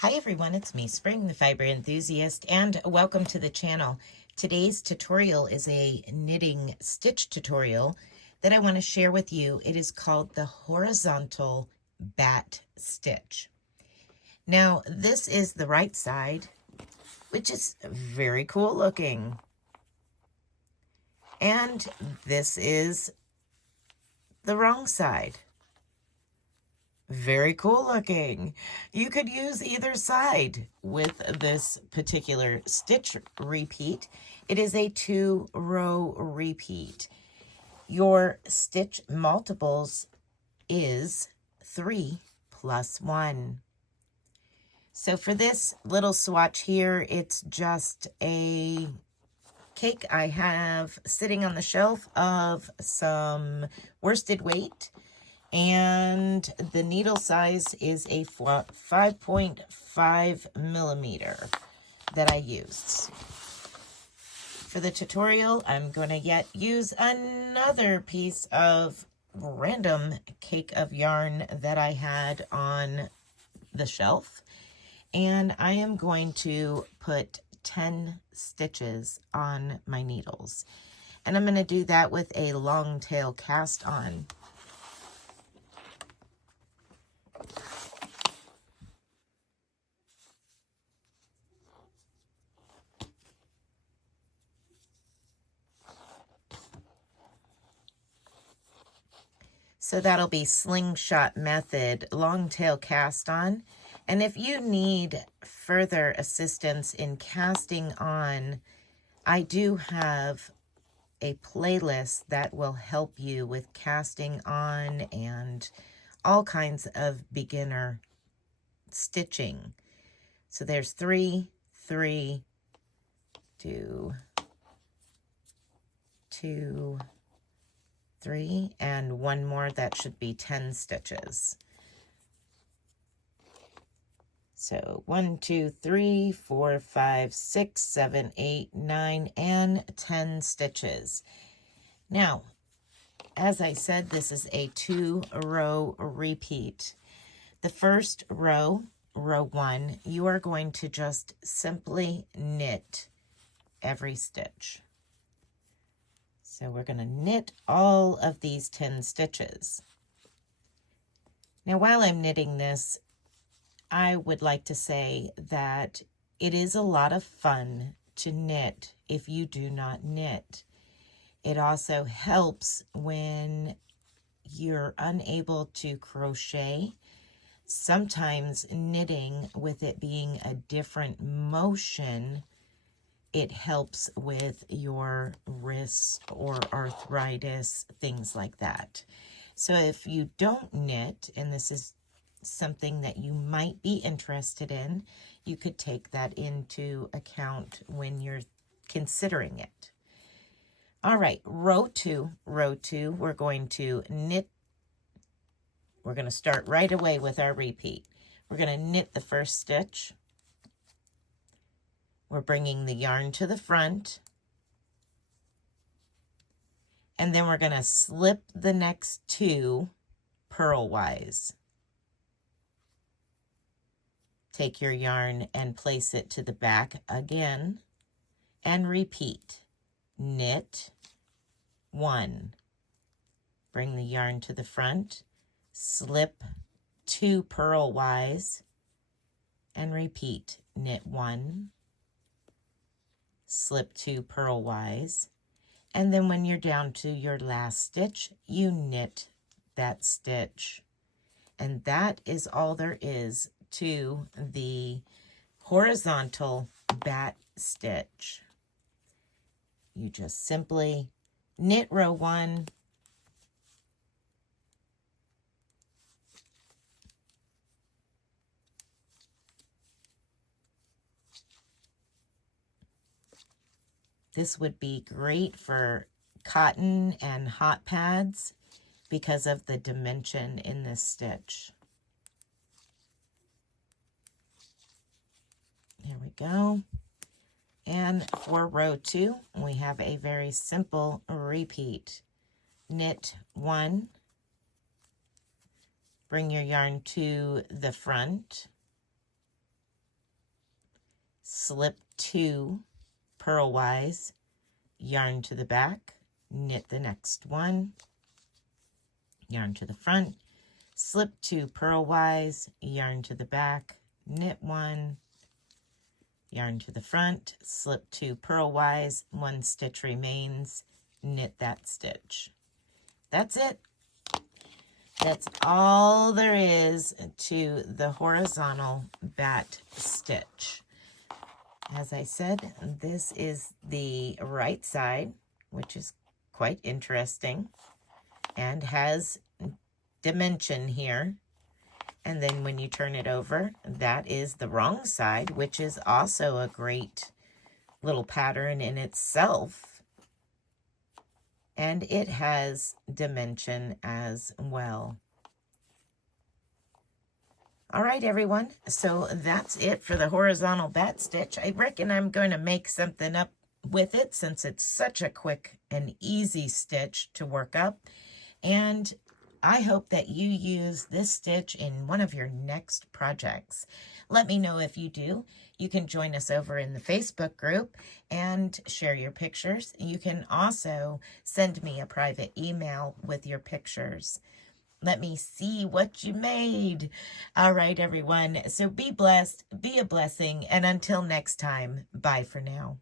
Hi everyone, it's me, Spring, the fiber enthusiast, and welcome to the channel. Today's tutorial is a knitting stitch tutorial that I want to share with you. It is called the horizontal bat stitch. Now, this is the right side, which is very cool looking. And this is the wrong side. Very cool looking. You could use either side with this particular stitch repeat. It is a 2-row repeat. Your stitch multiples is 3 plus 1. So for this little swatch here, it's just a cake I have sitting on the shelf of some worsted weight. And the needle size is a 5.5 millimeter that I used. For the tutorial, I'm going to use another piece of random cake of yarn that I had on the shelf. And I am going to put 10 stitches on my needles. And I'm going to do that with a long tail cast on. So that'll be slingshot method, long tail cast on. And if you need further assistance in casting on, I do have a playlist that will help you with casting on and all kinds of beginner stitching. So there's 3, 3, 2, 2, 3, and one more that should be 10 stitches. So 1, 2, 3, 4, 5, 6, 7, 8, 9, and 10 stitches. Now, as I said, this is a 2-row repeat. The first row, row 1, you are going to just simply knit every stitch. So we're going to knit all of these 10 stitches. Now, while I'm knitting this, I would like to say that it is a lot of fun to knit if you do not knit. It also helps when you're unable to crochet. Sometimes knitting, with it being a different motion, it helps with your wrists or arthritis, things like that. So if you don't knit, and this is something that you might be interested in, you could take that into account when you're considering it. All right, row 2, we're going to knit. We're going to start right away with our repeat. We're going to knit the first stitch. We're bringing the yarn to the front. And then we're going to slip the next 2 purlwise. Take your yarn and place it to the back again and repeat. Knit 1. Bring the yarn to the front, slip 2 purlwise, and repeat. Knit 1, slip 2 purlwise, and then when you're down to your last stitch, you knit that stitch. And that is all there is to the horizontal bat stitch. You just simply knit row 1, this would be great for cotton and hot pads because of the dimension in this stitch. There we go. And for row 2, we have a very simple repeat. Knit 1, bring your yarn to the front, slip 2 purlwise, yarn to the back, knit the next one, yarn to the front, slip 2 purlwise, yarn to the back, knit 1, yarn to the front, slip 2 purlwise, 1 stitch remains, knit that stitch. That's it. That's all there is to the horizontal bat stitch. As I said, this is the right side, which is quite interesting and has dimension here. And then when you turn it over, that is the wrong side, which is also a great little pattern in itself. And it has dimension as well. All right, everyone. So that's it for the horizontal bat stitch. I reckon I'm going to make something up with it since it's such a quick and easy stitch to work up. And I hope that you use this stitch in one of your next projects. Let me know if you do. You can join us over in the Facebook group and share your pictures. You can also send me a private email with your pictures. Let me see what you made. All right, everyone. So be blessed, be a blessing, and until next time, bye for now.